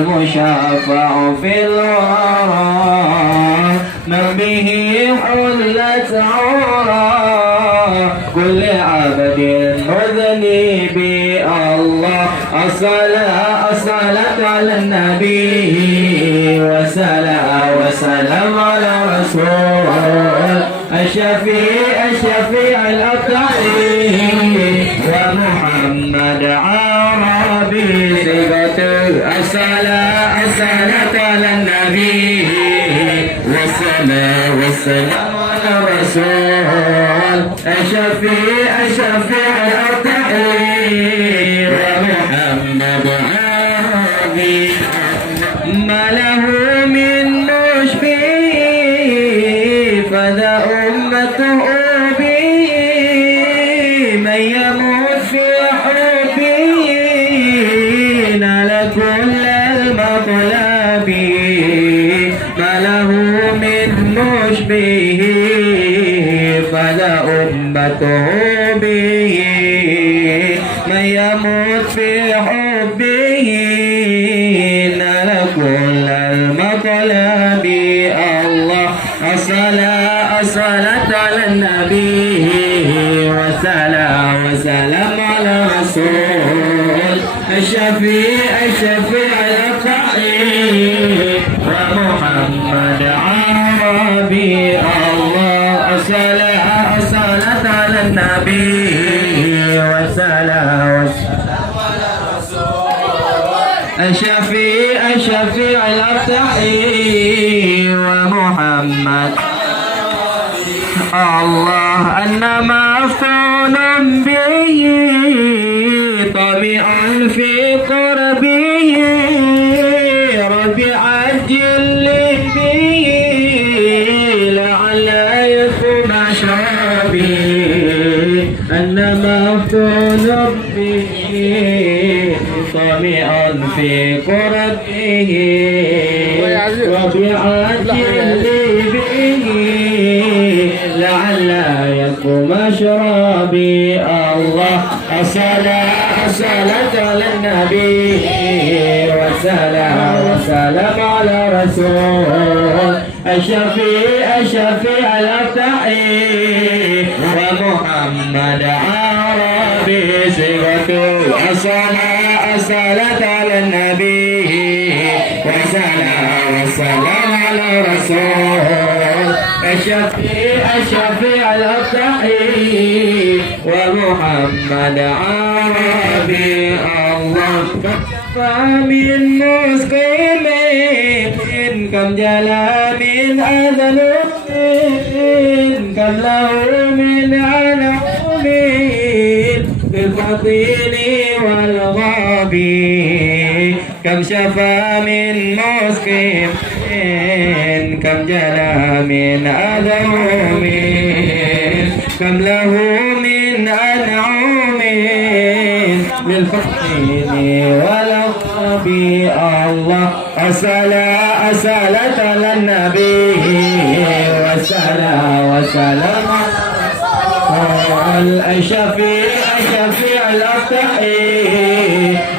المشفع في الورى من به حلت عورى كل عبد مذنب الله الصلاة على النبي وسلام على رسول الشفيع الأطهر ومحمد عربي صيغة الصلاة على النبي والسلام على رسول الشفيع الأطهر ومحمد عربي ما له من مشبه فذا أمته به من يموت في حبه نال كل المطلب ما له من مشبه فذا أمته به من يموت في حبه نال كل المطلب الله الصلاة على النبي وسلام على رسول الشفيع الأطهر ومحمد عربي الله الصلاة على النبي وسلام على رسول الشفيع الأطهر ومحمد الله أن مفتون به طمعا في قربه رب عجل لي به لعل يكون شربي أن مفتون به طمعا في قربه رب عجل لي به لعل يكون مشربي الله الصلاة على النبي وسلام على رسول الشفيع الأطهر ومحمد عربي صيغة الصلاة على النبي وسلام على رسول الشفيع الأطهر ومحمد عربي الله فمن مسقيم كم جلا من أذنب كم له من عنعم بالفطين والغاب كم شفى من مسقيم كم جلا من أذنب كم له من أنعام بالفطين والغاب الله الصلاة على النبي وسلام الشفيع الأطهر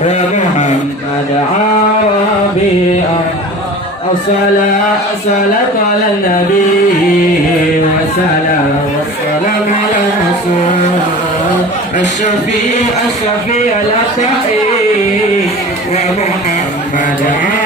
ومحمد عربي الصلاة على النبي والسلام على رسول الشفيع الأطهر ومحمد عربي